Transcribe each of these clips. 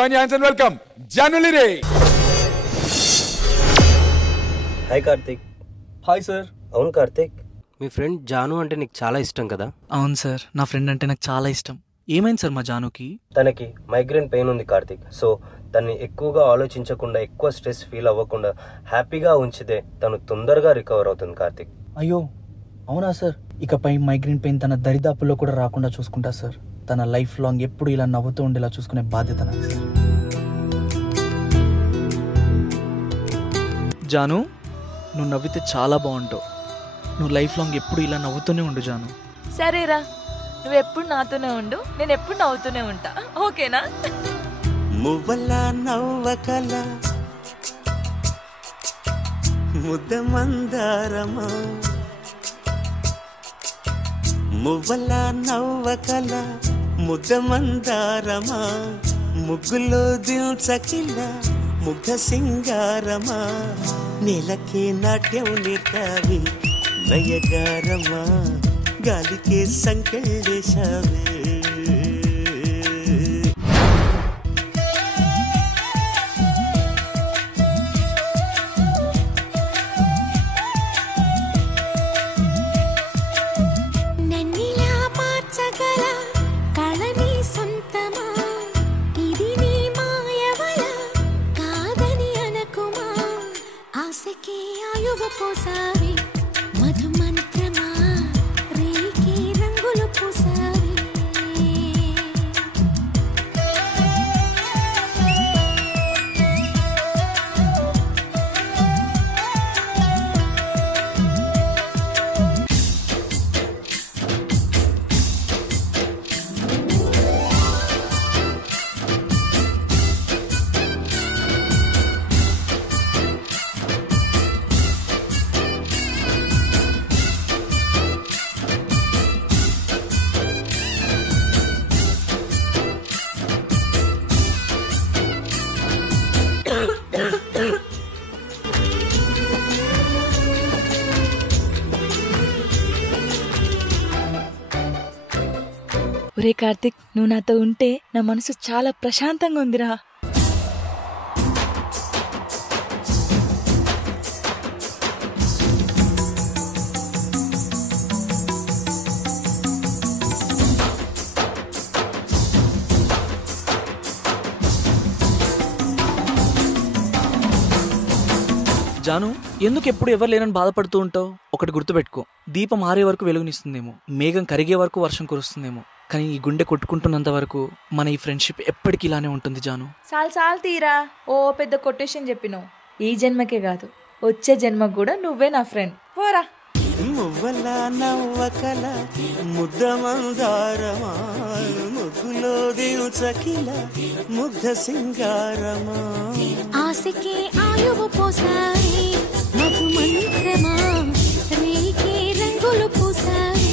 Join your hands and welcome Januli Ray. Hi Karthik. Hi sir. అవును కార్తిక్, మీ friend Janu అంటే నీకు చాలా ఇష్టం కదా? అవును సార్, నా ఫ్రెండ్ అంటే నాకు చాలా ఇష్టం. ఏమైంది సార్ మా జానుకి? తనకి మైగ్రేన్ పెయిన్ ఉంది కార్తిక్. సో తన్ని ఎక్కువగా ఆలోచించకుండా, ఎక్కువ స్ట్రెస్ ఫీల్ అవ్వకుండా హ్యాపీగా ఉంచితే తను తొందరగా రికవర్ అవుతుంది కార్తిక్. అయ్యో అవునా సార్? ఇకపై మైగ్రేన్ పెయిన్ తన దరిదాపుల్లో కూడా రాకుండా చూసుకుంటా సార్. తన లైఫ్ లాంగ్ ఎప్పుడు ఇలా నవ్వుతూ ఉండేలా చూసుకునే బాధ్యత నాకు సార్. జాను, నువ్వు నవ్వితే చాలా బాగుంటావు. నువ్వు లైఫ్ లాంగ్ ఎప్పుడు ఇలా నవ్వుతూనే ఉండు జాను. సరేరా, నువ్వు ఎప్పుడు నాతోనే ఉండు, నేను ఎప్పుడు నవ్వుతూనే ఉంటా. ఓకేనా? మువ్వల నవ్వకల ముద్ద మందారమా, మువ్వల నవ్వకల ముద్ద మందారమా, ముగ్గులో దిల్చకిల ముగ్ధ సింగారమా, నేలకే నాట్యం నేర్తావి నయగారమా, గాలికే సంకెళ్ళేశావే. ఒరే కార్తిక్, నువ్వు నాతో ఉంటే నా మనసు చాలా ప్రశాంతంగా ఉందిరా. జాను, ఎందుకు ఎప్పుడు ఎవరు లేనని బాధపడుతూ ఉంటావు? ఒకటి గుర్తుపెట్టుకో, దీపం ఆరే వరకు వెలుగునిస్తుందేమో, మేఘం కరిగే వరకు వర్షం కురుస్తుందేమో, కానీ ఈ గుండె కొట్టుకుంటున్నంత వరకు మన ఈ ఫ్రెండ్షిప్ ఎప్పటికీ ఇలానే ఉంటుంది జాను. చాలు తీరా, ఓ పెద్ద కొటేషన్ చెప్పినావు. ఈ జన్మకే కాదు, వచ్చే జన్మకు కూడా నువ్వే నా ఫ్రెండ్. పోరా. మువ్వల నవ్వకల ముద్ద మందారమా, ముగ్గులో దిల్చకిల ముగ్ధ సింగారమా, ఆశకే ఆయువు పోసారి మధు మంత్రమా, రేకే రంగులు పూసారి.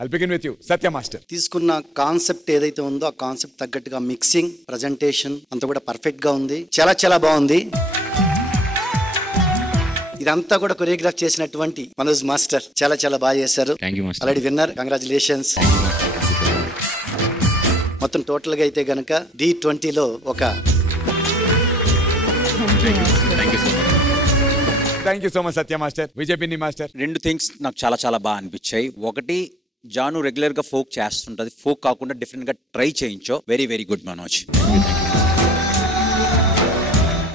I'll begin with you, Satya Master. తీసుకున్న కాన్సెప్ట్ ఏదైతే ఉందో ఆ కాన్సెప్ట్ తగ్గట్టుగా మిక్సింగ్, ప్రజెంటేషన్ అంతా కూడా పర్ఫెక్ట్ గా ఉంది. చాలా చాలా బాగుంది. ఇదంతా కూడా కొరియోగ్రాఫ్ చేసినటువంటి మనోజ్ మాస్టర్ చాలా చాలా బాగా చేశారు. Already winner, congratulations. మొత్తం టోటల్ గా అయితే గనక D20లో ఒక Thank you so much, Satya Master. Vijay Pinni Master. రెండు థింగ్స్ నాకు చాలా చాలా బాగా అనిపించాయి. ఒకటి, జాను రెగ్యులర్ గా ఫోక్ చేస్తుంటది, ఫోక్ కాకుండా డిఫరెంట్ గా ట్రై చేయించో. Very very good Manoj.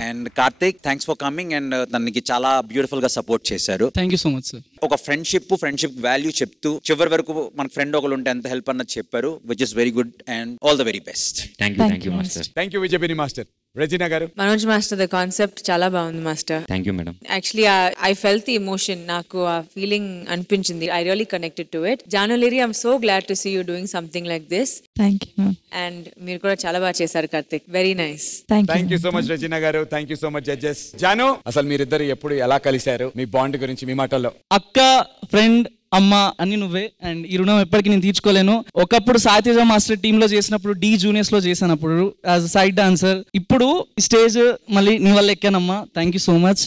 And Karthik, thanks for coming and తనకి చాలా బ్యూటిఫుల్ గా సపోర్ట్ చేశారు. Thank you so much sir. ఒక ఫ్రెండ్షిప్ వాల్యూ చెప్తూ చివరి వరకు మన ఫ్రెండ్ ఒకరు ఉంటే ఎంత హెల్ప్ అన్నది చెప్పారు, which is very good and all the very best. Thank you, Vijay Pinni Master. Regina garu. Manoj master the concept చాలా బాగుంది master. Thank you madam. Actually I felt the emotion, నాకు ఆ ఫీలింగ్ అనిపించింది. I really connected to it. Jaanu Lyri, I'm so glad to see you doing something like this. Thank you. And మీరు కూడా చాలా బాగా చేశారు Karthik. Very nice. Thank you so much Regina గారు. Thank you so much judges. Janu, అసలు మీరిద్దరు ఎప్పుడు ఎలా కలిశారు? మీ బాండ్ గురించి మీ మాటల్లో. అక్క, ఫ్రెండ్, అమ్మ అన్ని నువ్వే. అండ్ ఈ రుణం ఎప్పటికీ నేను తీర్చుకోలేను. ఒకప్పుడు సాయితేజ మాస్టర్ టీమ్ లో చేసినప్పుడు, డి జూనియర్స్ లో చేసినప్పుడు యాజ్ సైడ్ డాన్సర్, ఇప్పుడు స్టేజ్ మళ్ళీ నీ వల్ల ఎక్కానమ్మా. Thank you so much.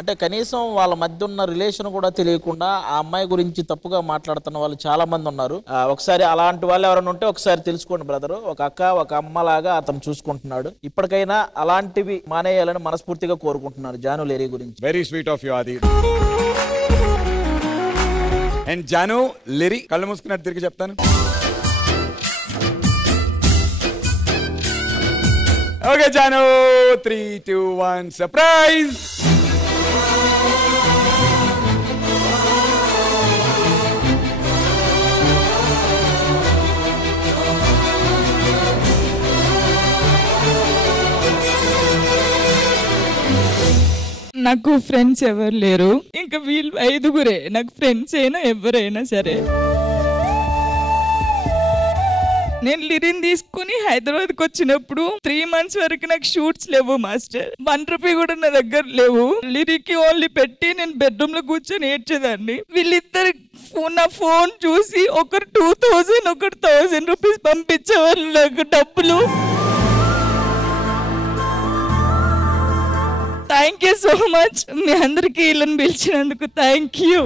అంటే కనీసం వాళ్ళ మధ్య ఉన్న రిలేషన్ కూడా తెలియకుండా ఆ అమ్మాయి గురించి తప్పుగా మాట్లాడుతున్న వాళ్ళు చాలా మంది ఉన్నారు. ఒకసారి అలాంటి వాళ్ళు ఎవరైనా ఉంటే ఒకసారి తెలుసుకోండి బ్రదర్. ఒక అక్క, ఒక అమ్మ లాగా అతను చూసుకుంటున్నాడు. ఇప్పటికైనా అలాంటివి మానేయాలని మనస్ఫూర్తిగా కోరుకుంటున్నారు జాను లిరి గురించి. Very sweet of you Aadi. And Janu Liri, కళ్ళు మూసుకున్నట్టు తిరిగి చెప్తాను. Okay Janu, 3, 2, 1 surprise. నాకు ఫ్రెండ్స్ ఎవరు లేరు, ఇంకా వీళ్ళు 5గురే నాకు ఫ్రెండ్స్ అయినా ఎవరైనా సరే. నేను లిరిని తీసుకుని హైదరాబాద్కి వచ్చినప్పుడు 3 months వరకు నాకు షూట్స్ లేవు మాస్టర్. 1 రూపీ కూడా నా దగ్గర లేవు. లిరికి ఓన్లీ పెట్టి నేను బెడ్రూమ్ లో కూర్చొని ఏడ్చేదాన్ని. వీళ్ళిద్దరు నా ఫోన్ చూసి ఒకరు 2000, ఒకరు 1000 రూపీస్ పంపించేవాళ్ళు నాకు డబ్బులు. Thank you so much. మీ అందరికి వీళ్ళని పిలిచినందుకు థ్యాంక్ యూ.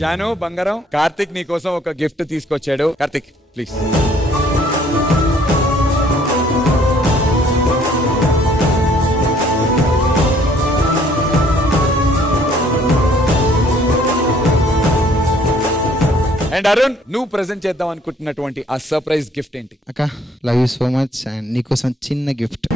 జాను బంగారం, కార్తిక్ నీ కోసం ఒక గిఫ్ట్ తీసుకొచ్చాడు. కార్తిక్ ప్లీజ్. అండ్ అరుణ్, నువ్వు ప్రెజెంట్ చేద్దాం అనుకుంటున్నటువంటి ఆ సర్ప్రైజ్ గిఫ్ట్ ఏంటి? అక్క, love you so much. And నీకోసం చిన్న గిఫ్ట్.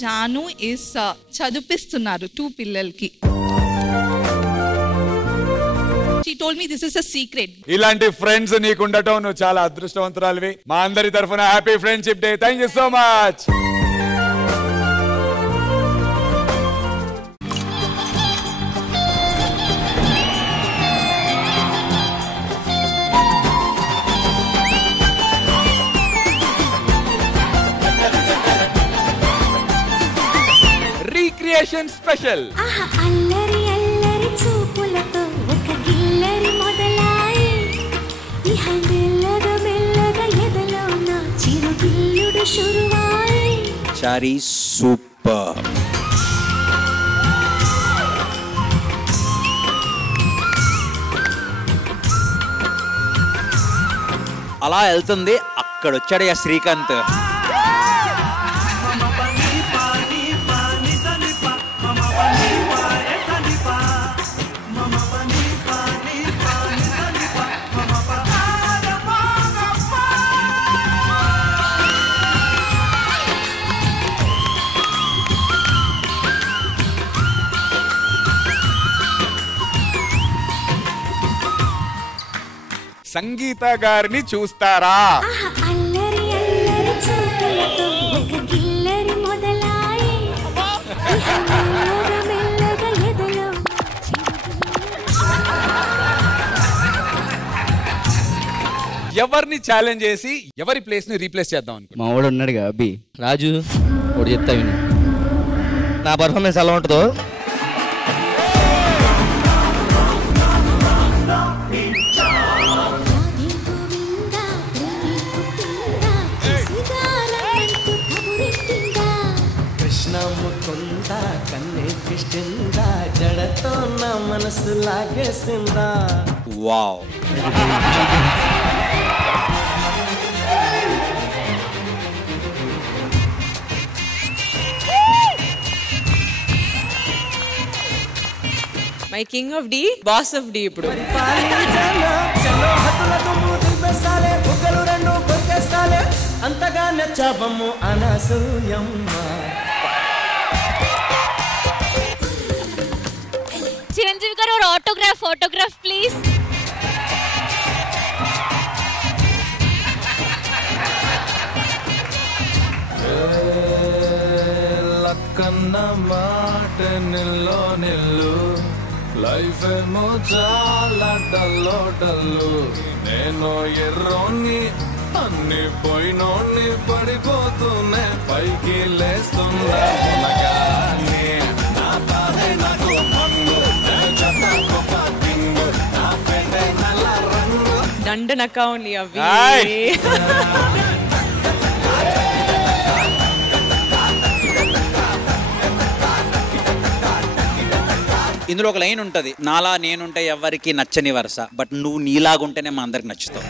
జాను ఇస్ చదివిస్తున్నారు 2 పిల్లలకి. She told me this is a secret. ఇలాంటి ఫ్రెండ్స్ నీకు ఉండటం నువ్వు చాలా అదృష్టవంతురాలివి. మా అందరి తరఫున happy friendship day. Thank you so much. Recreation special. అల్లరి అల్లరి చూపులతో ఒక గిల్లరి మొదలాయి, ఇహ మెల్లగా మెల్లగా ఎదలో నా చిరుగిల్లుడు షురువాయి. చారీ సూపర్. అలా వెళ్తుంది. అక్కడ వచ్చాడు శ్రీకాంత్. సంగీత గారిని చూస్తారా? అల్లరి అల్లరి చూపులతో ఒక గిల్లరి మొదలాయి, ఇహ మెల్లగా మెల్లగా ఎదలో. ఎవరిని ఛాలెంజ్ చేసి ఎవరి ప్లేస్ ని రీప్లేస్ చేద్దాం అనుకో. మా వాడు ఉన్నాడుగా అబ్బి రాజు, వాడు చెప్తా విను. నా పర్ఫార్మెన్స్ ఎలా ఉంటుందో ముకుందా కన్నే కృష్ణిందా జడతో నా మనసు లాగేసిందా. Wow. My king of Dhee, boss of Dhee. ఇప్పుడు అంతగా నచ్చాబమ్ము అనసూయమ్మ. चिरंजीवी गाరు और ऑटोग्राफ प्लीज. లక్కన్న మాట నిల్లో నిల్లు లైఫ్ ఏమో చాలా డల్లో డల్లు నేను ఎర్రోని అన్ని పోయినోని పడిపోతూనే పైకి లేస్తున్నా మునగాని నా బాధే నాకు మంగు నా పెండే నల్ల రంగు దండనక ఓన్లీ అవి. ఇందులో ఒక లైన్ ఉంటది, నాలా నేనుంటే ఎవరికి నచ్చని వరుస, బట్ నువ్వు నీలాగుంటేనే మా అందరికి నచ్చుతావు.